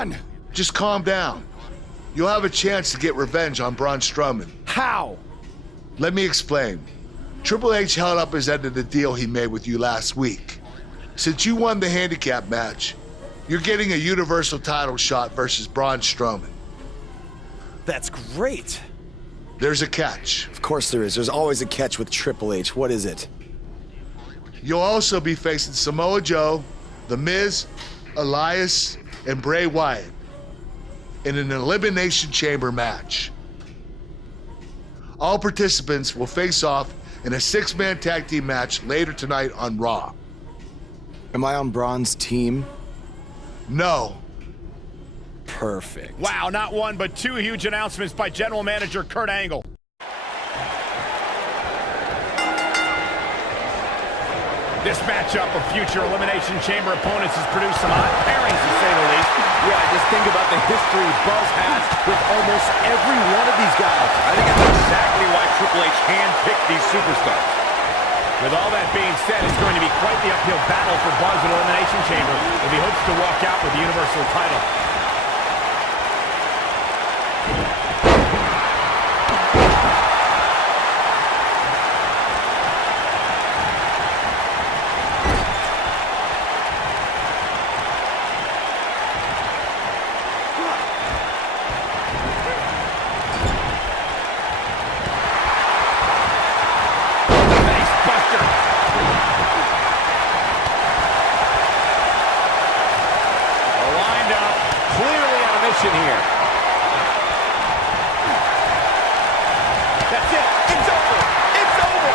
on! Just calm down. You'll have a chance to get revenge on Braun Strowman. How? Let me explain. Triple H held up his end of the deal he made with you last week. Since you won the handicap match, you're getting a Universal title shot versus Braun Strowman. That's great. There's a catch. Of course there is. There's always a catch with Triple H. What is it? You'll also be facing Samoa Joe, The Miz, Elias, and Bray Wyatt in an Elimination Chamber match. All participants will face off in a 6-man tag team match later tonight on Raw. Am I on Braun's team? No. Perfect. Wow, not one, but two huge announcements by General Manager Kurt Angle. This matchup of future Elimination Chamber opponents has produced some odd pairings, to say the least. Yeah, just think about the history Buzz has with almost every one of these guys. I think that's exactly why Triple H handpicked these superstars. With all that being said, it's going to be quite the uphill battle for Buzz in Elimination Chamber if he hopes to walk out with the Universal title. Here. That's it. It's over. It's over.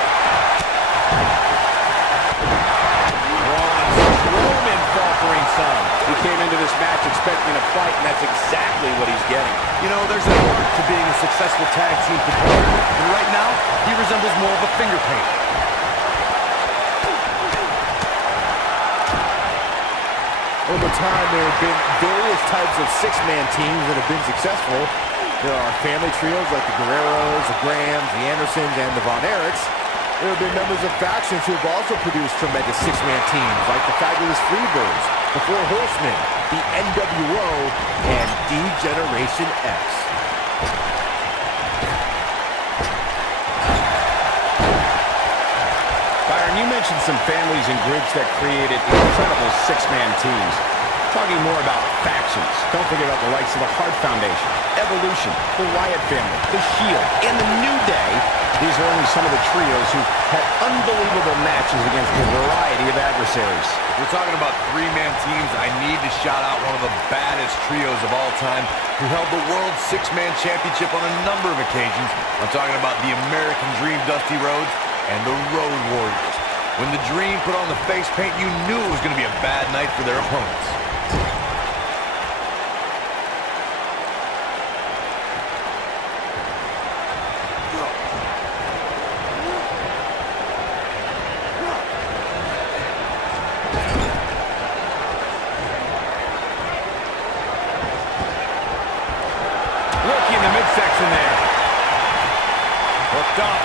Braun Strowman faltering some. He came into this match expecting a fight, and that's exactly what he's getting. You know, there's an art to being a successful tag team competitor, and right now, he resembles more of a finger paint. Over time, there have been various types of 6-man teams that have been successful. There are family trios like the Guerreros, the Grahams, the Andersons, and the Von Erichs. There have been members of factions who have also produced tremendous 6-man teams like the Fabulous Freebirds, the Four Horsemen, the NWO, and D-Generation X. Byron, you mentioned some families and groups that created incredible 6-man teams. Talking more about factions, don't forget about the likes of the Hart Foundation, Evolution, the Wyatt family, the Shield, and the New Day. These are only some of the trios who had unbelievable matches against a variety of adversaries. We're talking about 3-man teams. I need to shout out one of the baddest trios of all time who held the World 6-Man Championship on a number of occasions. I'm talking about the American Dream, Dusty Rhodes, and the Road Warriors. When the Dream put on the face paint, you knew it was going to be a bad night for their opponents. Rookie in the midsection there. Hooked up.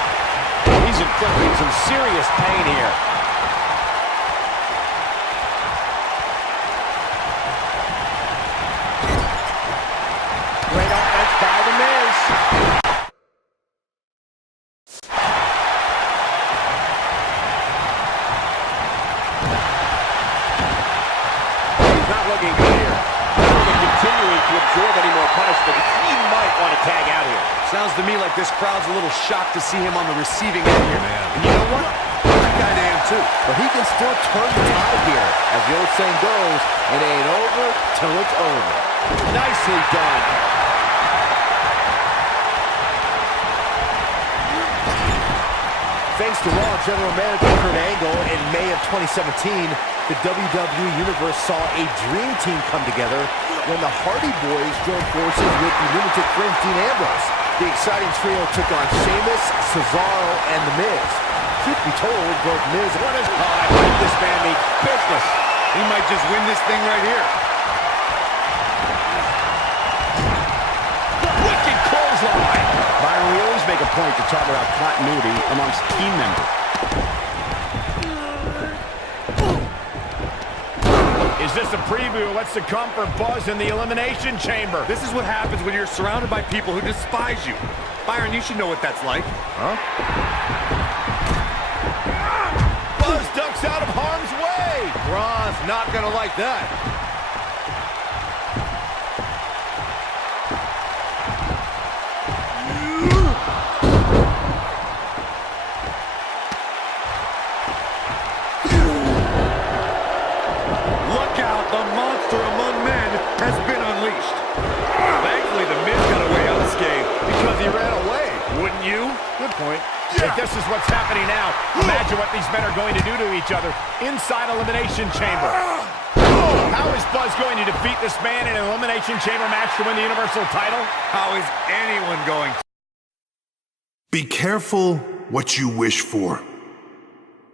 He's inflicting some serious pain here. Great offense by The Miz. He's not looking good here. Continuing to absorb any more punishment. He might want to tag out here. Sounds to me like this crowd's a little shocked to see him on the receiving end here, man. And you know what? I kinda am too. But he can still turn the tide here. As the old saying goes, it ain't over till it's over. Nicely done. Thanks to Raw General Manager Kurt Angle, in May of 2017, the WWE Universe saw a dream team come together when the Hardy Boys joined forces with the Lunatic Fringe Dean Ambrose. The exciting trio took on Sheamus, Cesaro, and The Miz. Truth be told, both Miz and... I like this man mean business. He might just win this thing right here. Wicked clothesline. Byron, we always make a point to talk about continuity amongst team members. Is this a preview of what's to come for Buzz in the Elimination Chamber? This is what happens when you're surrounded by people who despise you. Byron, you should know what that's like. Huh? Buzz ducks out of harm's way. Braun's not gonna like that. Look out, the monster among men has been unleashed. Thankfully, the Miz got away unscathed because he ran away. Wouldn't you? Good point. If this is what's happening now, imagine what these men are going to do to each other inside Elimination Chamber. How is Buzz going to defeat this man in an Elimination Chamber match to win the Universal title? How is anyone going to? Be careful what you wish for.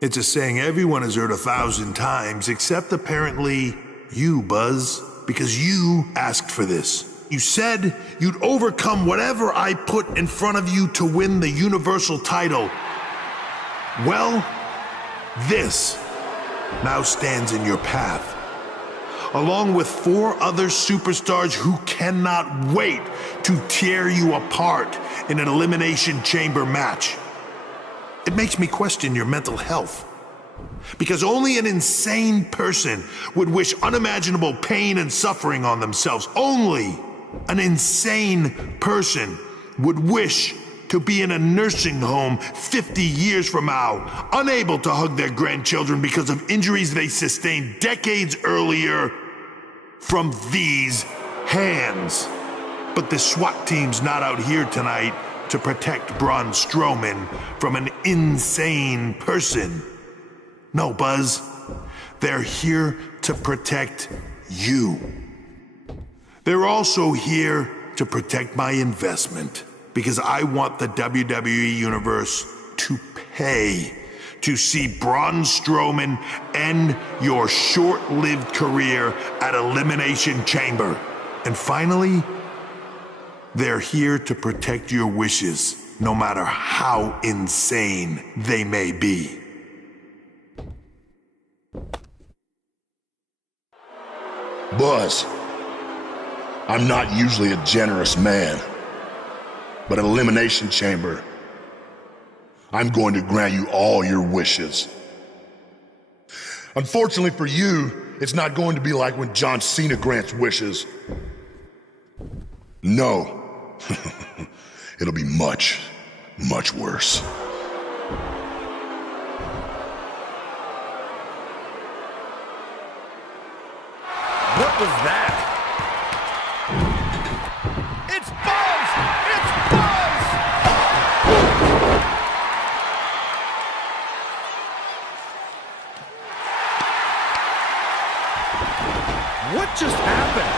It's a saying everyone has heard 1,000 times, except apparently you, Buzz, because you asked for this. You said you'd overcome whatever I put in front of you to win the Universal title. Well, this now stands in your path, along with 4 other superstars who cannot wait to tear you apart in an Elimination Chamber match. It makes me question your mental health, because only an insane person would wish unimaginable pain and suffering on themselves. Only an insane person would wish to be in a nursing home 50 years from now, unable to hug their grandchildren because of injuries they sustained decades earlier from these hands. But the SWAT team's not out here tonight to protect Braun Strowman from an insane person. No, Buzz. They're here to protect you. They're also here to protect my investment, because I want the WWE Universe to pay to see Braun Strowman end your short-lived career at Elimination Chamber. And finally, they're here to protect your wishes, no matter how insane they may be. Buzz, I'm not usually a generous man, but at Elimination Chamber, I'm going to grant you all your wishes. Unfortunately for you, it's not going to be like when John Cena grants wishes. No, it'll be much, much worse. What was that? It's Buzz! It's Buzz! What just happened?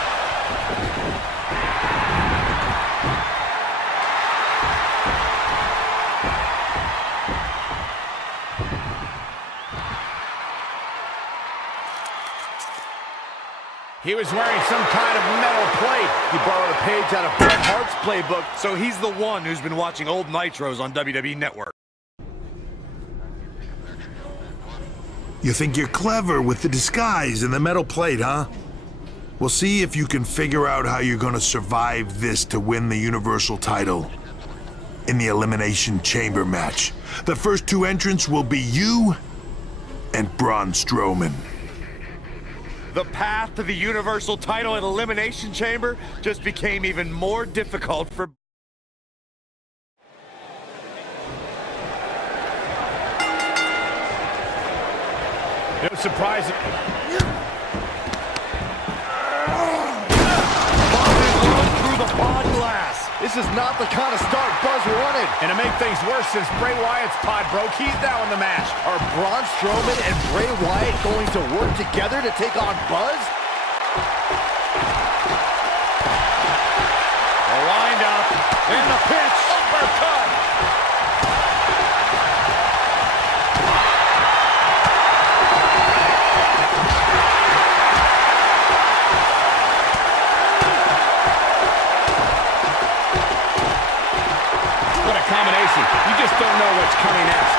He was wearing some kind of metal plate. He borrowed a page out of Bret Hart's playbook. So he's the one who's been watching old Nitros on WWE Network. You think you're clever with the disguise and the metal plate, huh? We'll see if you can figure out how you're gonna survive this to win the Universal title in the Elimination Chamber match. The first 2 entrants will be you and Braun Strowman. The path to the Universal title at Elimination Chamber just became even more difficult for... No surprise. through the pod glass. This is not the kind of start Buzz wanted. And to make things worse, since Bray Wyatt's pod broke, he's now in the match. Are Braun Strowman and Bray Wyatt going to work together to take on Buzz? Lined up. In the pitch. Uppercut. What a combination. You just don't know what's coming next.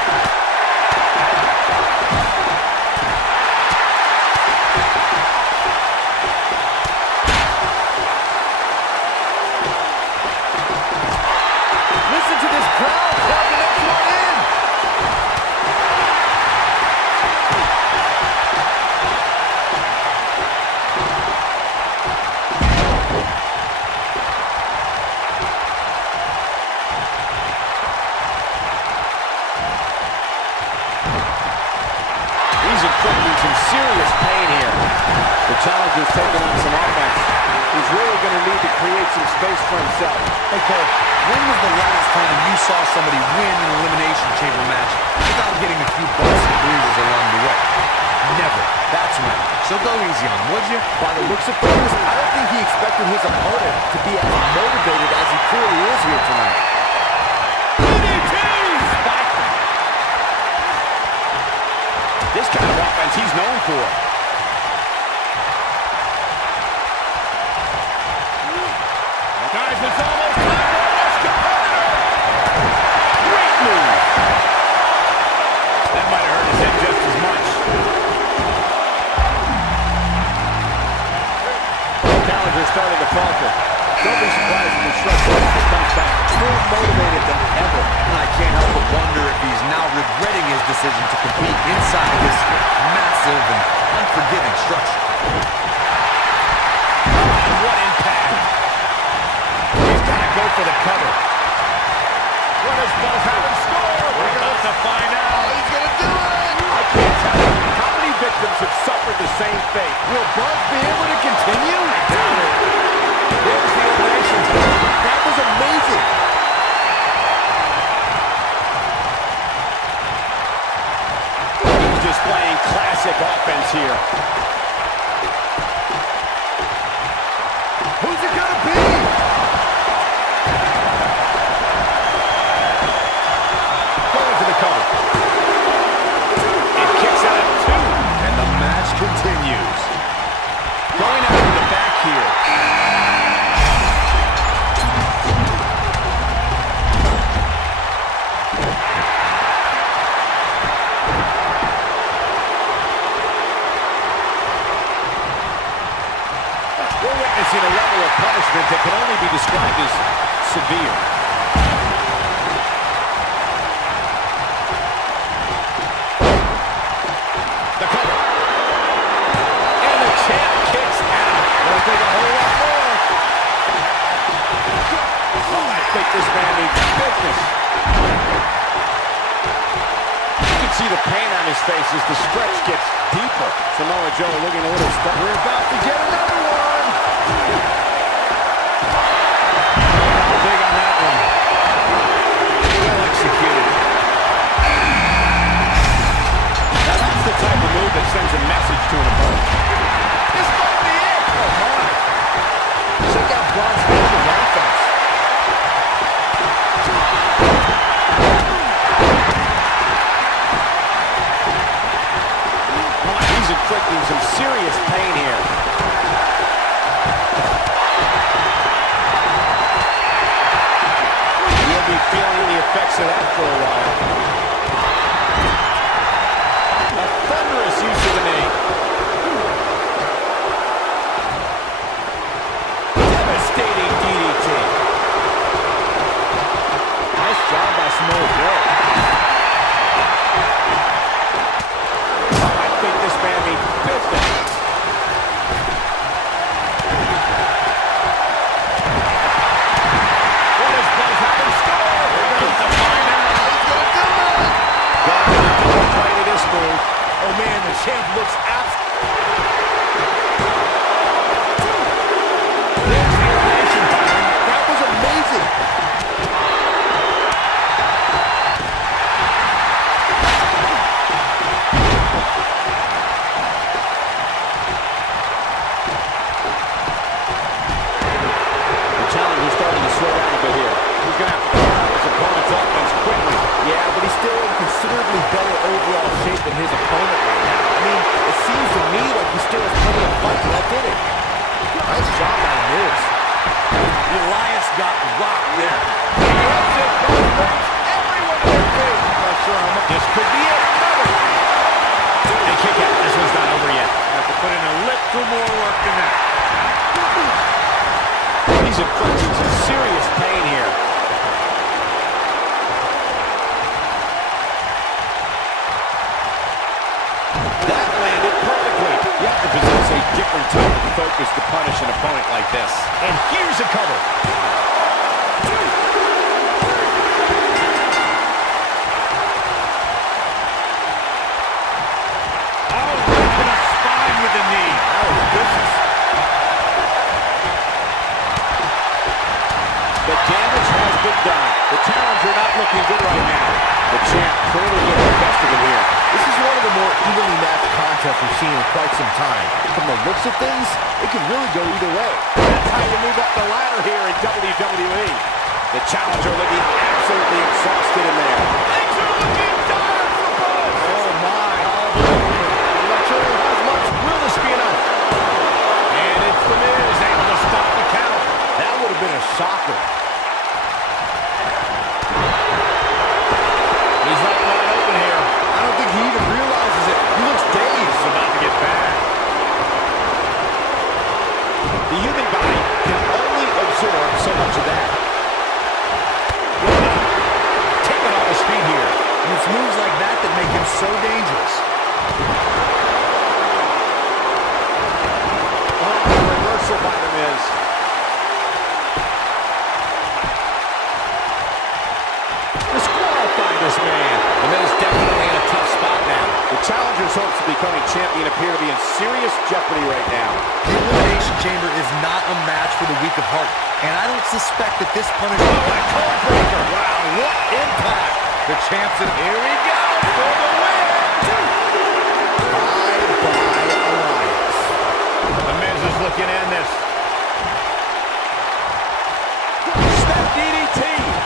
taking on some offense. He's really going to need to create some space for himself. Hey, Cole, when was the last time you saw somebody win an Elimination Chamber match without getting a few bumps and bruises along the way? Never. That's right. So go easy on him, would you? By the looks of things, I don't think he expected his opponent to be as motivated as he clearly is here tonight. This kind of offense he's known for. Guys, it's almost time for this competitor. Great move. That might have hurt his head just as much. Challenger's starting to falter. Don't be surprised if he shrugs off and comes back more motivated than ever. And I can't help but wonder if he's now regretting his decision to compete inside this massive and unforgiving structure. What impact. He's got to go for the cover. What does Buzz have in store? We're about to find out. He's going to do it! I can't tell you how many victims have suffered the same fate. Will Buzz be able to continue? I doubt it. There's the elimination. That was amazing! He's displaying classic offense here. Who's it gonna be? Going for the cover. It kicks out at 2. And the match continues. Going out to the back here. We're witnessing a level of punishment that can only be described as severe. The cover. And the champ kicks out. It'll take a whole lot more. Oh, I think this man needs business. You can see the pain on his face as the stretch gets deeper. Samoa Joe looking a little stuck. We're about to get another one. Big on that one. Well executed. Now that's the type of move that sends a message to an opponent. This might be it. Oh my. Check out Braun Strowman's offense. Oh, he's inflicting some serious pain here. He'll be feeling the effects of that for a while. A thunderous use of the knee. Devastating DDT. Nice job by Samoa Joe. Oh, I think this man needs business. What does Buzz have in store? We're going to find out. He's going to do it. Got to play to this move. Oh man, the champ looks There's the elimination button. That was amazing! The challenger's starting to slow down a bit here. He's going to have to clear out his opponent's offense quickly. Yeah, but he's still in considerably better overall shape than his opponent right now. I mean, it seems to me like he still has plenty of fight left in it. Nice job by the Miz. The Alliance got rocked there. Everyone in their face. Not sure how much. This could be it. And kick out. This one's not over yet. Have to put in a little more work than that. He's inflicting some serious pain here. That landed perfectly. You have to possess a different type of focus to punish an opponent like this. And here's a cover. Oh, right to the spine with the knee. That was vicious. The damage has been done. The challenger not looking good right now. The champ clearly getting the best of him here. This is one of the more evenly matched contests we've seen in quite some time. From the looks of things, it can really go either way. That's how you move up the ladder here in WWE. The challenger looking absolutely exhausted in there. Things are looking dire for Buzz. Oh my, I'm not sure he has much. Will this be enough? And it's The Miz able to stop the count. That would have been a shocker. He's not wide open here. I don't think he even realizes it. He looks dazed. He's about to get bad. The human body can only absorb so much of that. Taking off his feet here. And it's moves like that that make him so dangerous. Oh, the reversal by The Miz. Disqualified this man. The Miz definitely in a tough spot now. The challenger's hopes of becoming champion appear to be in serious jeopardy right now. The Elimination Chamber is not a match for the weak of heart. And I don't suspect that this punishment... Oh, a code breaker. Wow, what impact! The champs in... Here we go for the win. Bye-bye, Alliance. The Miz is looking in this. Step DDT.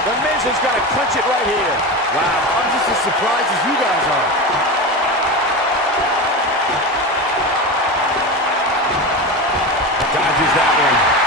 The Miz has got to clinch it right here. Wow, I'm just as surprised as you guys are. Dodges that one.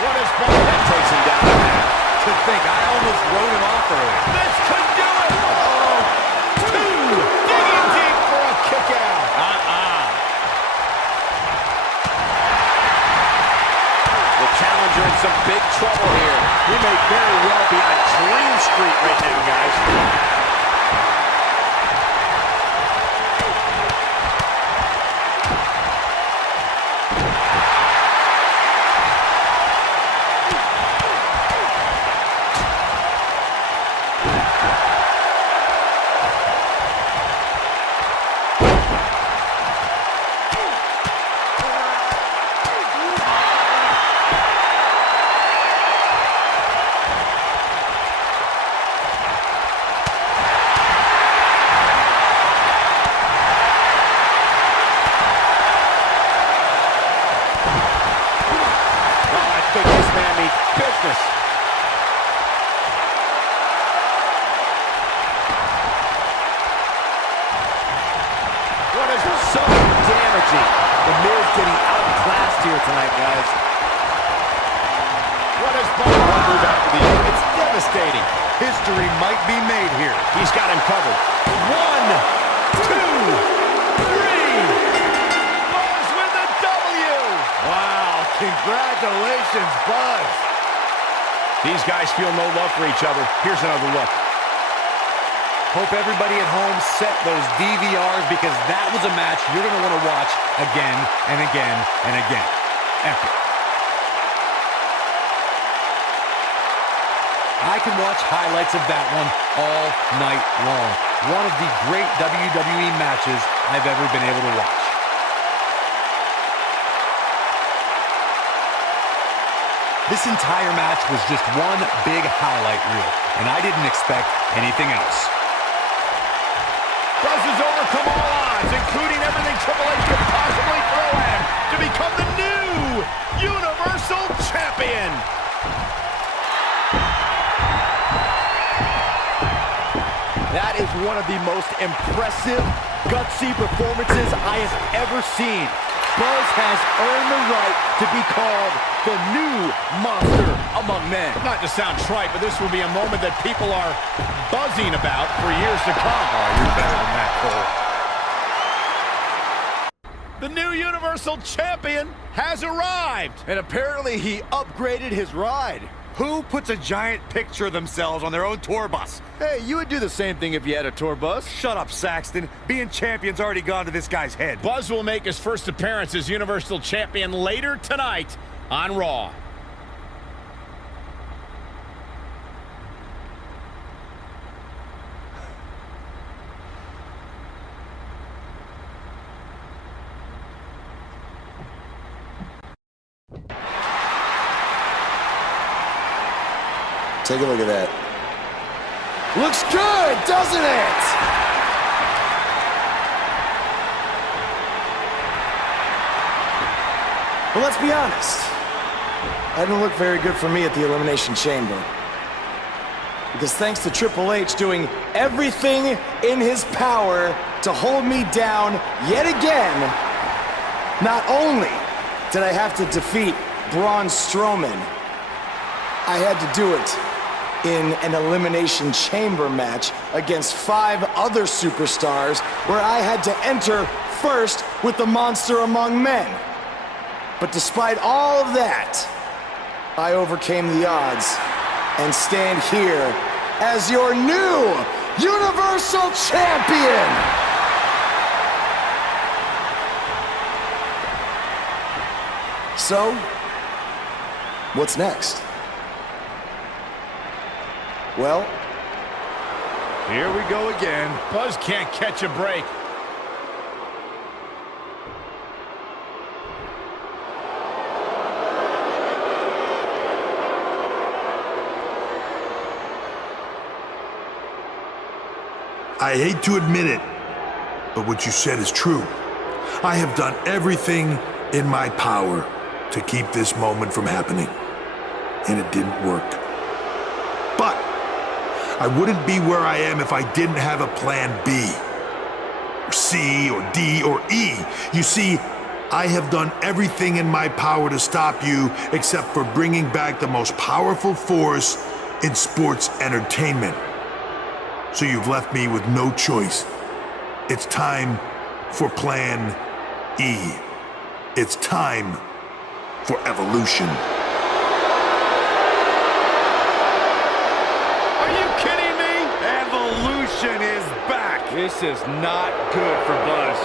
What is that takes him down? To think, I almost wrote him off earlier. This could do it! Oh, two! Digging deep for a kick out. The challenger in some big trouble here. He may very well be on Dream Street right now, guys. Business. What is so damaging? The Miz getting outclassed here tonight, guys. What is one move after the other? It's devastating. History might be made here. He's got him covered. 1, 2, 3. Buzz with the W. Wow, congratulations, Buzz. These guys feel no love for each other. Here's another look. Hope everybody at home set those DVRs because that was a match you're going to want to watch again and again and again. Epic. I can watch highlights of that one all night long. One of the great WWE matches I've ever been able to watch. This entire match was just one big highlight reel, and I didn't expect anything else. Buzz has overcome all odds, including everything Triple H could possibly throw at him, to become the new Universal Champion. That is one of the most impressive, gutsy performances I have ever seen. Buzz has earned the right to be called the new monster among men. Not to sound trite, but this will be a moment that people are buzzing about for years to come. Oh, you're better than that, Cole. The new Universal Champion has arrived. And apparently he upgraded his ride. Who puts a giant picture of themselves on their own tour bus? Hey, you would do the same thing if you had a tour bus. Shut up, Saxton. Being champion's already gone to this guy's head. Buzz will make his first appearance as Universal Champion later tonight on Raw. Take a look at that. Looks good, doesn't it? Well, let's be honest. That didn't look very good for me at the Elimination Chamber. Because thanks to Triple H doing everything in his power to hold me down yet again, not only did I have to defeat Braun Strowman, I had to do it in an Elimination Chamber match against 5 other superstars where I had to enter first with the Monster Among Men. But despite all of that, I overcame the odds and stand here as your new Universal Champion! So, what's next? Well, Here we go again. Buzz can't catch a break. I hate to admit it, but what you said is true. I have done everything in my power to keep this moment from happening, and it didn't work. But I wouldn't be where I am if I didn't have a plan B, or C, or D, or E. You see, I have done everything in my power to stop you except for bringing back the most powerful force in sports entertainment. So you've left me with no choice. It's time for Plan E. It's time for evolution. Are you kidding me? Evolution is back. This is not good for Buzz.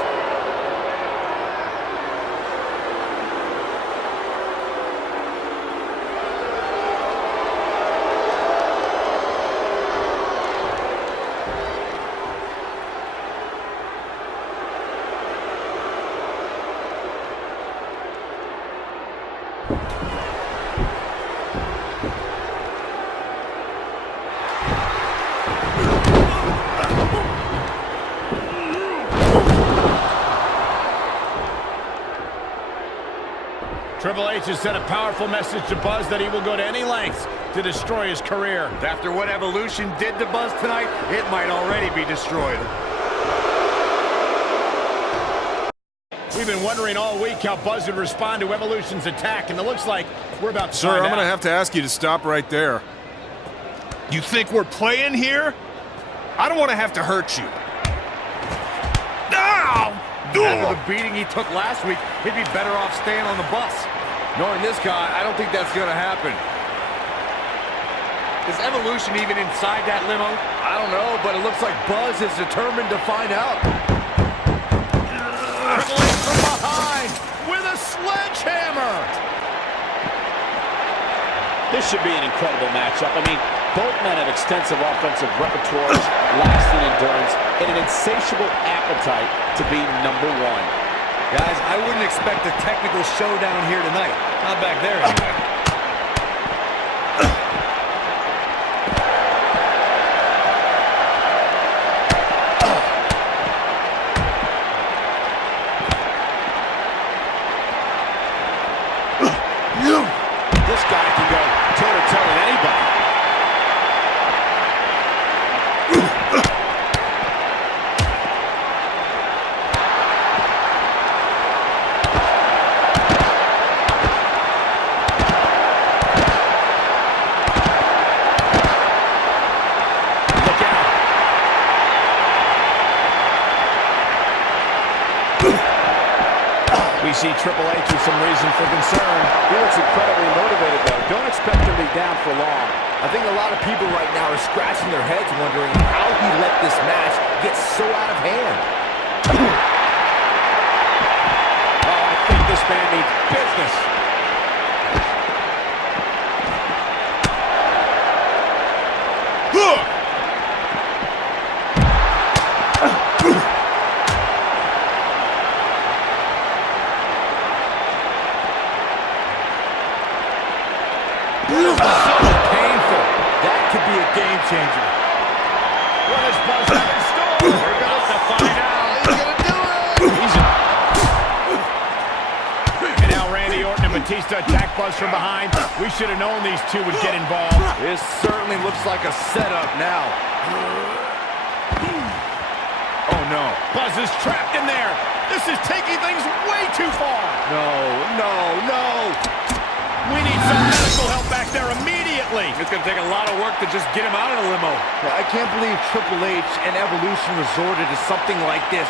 Triple H has sent a powerful message to Buzz that he will go to any lengths to destroy his career. After what Evolution did to Buzz tonight, it might already be destroyed. We've been wondering all week how Buzz would respond to Evolution's attack, and it looks like we're about to Sir, find I'm out. going to have to ask you to stop right there. You think we're playing here? I don't want to have to hurt you. Ow! After the beating he took last week, he'd be better off staying on the bus. Knowing this guy, I don't think that's going to happen. Is Evolution even inside that limo? I don't know, but it looks like Buzz is determined to find out. Triple H from behind with a sledgehammer. This should be an incredible matchup. I mean, both men have extensive offensive repertoires, lasting endurance, and an insatiable appetite to be number one. Guys, I wouldn't expect a technical showdown here tonight. Not back there anyway. This guy can go toe-to-toe with anybody. Look out. We see Triple H with some reason for concern. He looks incredibly motivated, though. Don't expect him to be down for long. I think a lot of people right now are scratching their heads wondering how he let this match get so out of hand. Oh, I think this man needs business. Painful. That could be a game changer. What does Buzz have in store? We're going to find out. He's gonna do it! And now Randy Orton and Batista attack Buzz from behind. We should have known these two would get involved. This certainly looks like a setup now. Oh, no. Buzz is trapped in there. This is taking things way too far. No, no, no. We need some medical help back there immediately. It's going to take a lot of work to just get him out of the limo. I can't believe Triple H and Evolution resorted to something like this.